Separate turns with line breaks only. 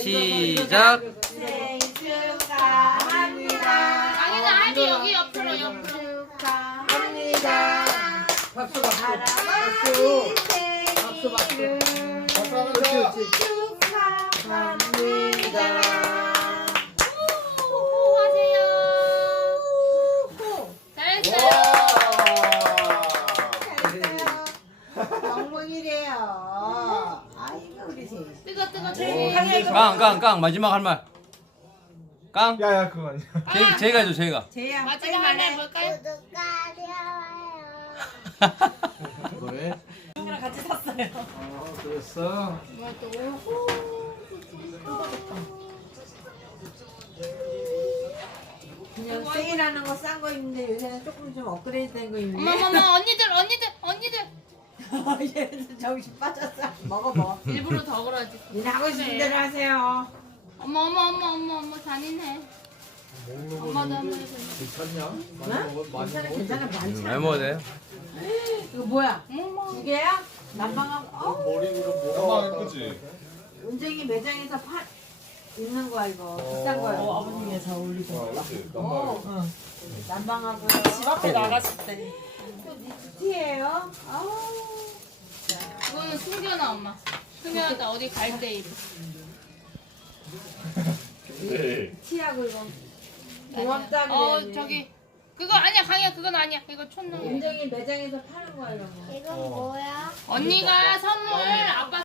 시작.
생일 축하합니다.
아니 여기 옆으로
축하합니다.
박수 박수
할아버지 생일을 축하합니다.
하세요. 잘했어요.
영문이래요. 아이고 우리 생일.
뜨거.
깡 마지막 할 말. 깡.
야야 그거 아니야.
제가 해줘 제가.
제야
마지막 하나 해볼까요?
그래?
형이랑 같이 샀어요.
그랬어.
그냥 세일하는 거 싼 거 있는데 요새는 조금 좀 업그레이드 된 거 있는데.
어머머머 언니들.
얘는 정신 빠졌어. 먹어.
일부러 더 그러지.
일 하고 싶은 대로 하세요.
어머 잔인해. 엄마도 한번 해줘.
괜찮냐?
응? 괜찮아 많지
왜
않아.
먹어야 돼요?
이거 뭐야?
어머.
두 개야? 난방하고
머리로 뭐가 예쁘지?
은쟁이 매장에서 있는 거야 이거 비싼 거야.
아버님이 잘 어울리고
난방하고요.
집 앞에 나갔을 때
또 니트티예요. 아우.
이거는 숨겨놔 엄마. 숨겨놨다 어디 갈 때 입어.
티하고 이거 고맙다 그래.
저기 그거 아니야 강이야 그건 아니야. 이거 촌놈.
은쟁이 매장에서 파는 거야 이런 거.
언니가 선물 아빠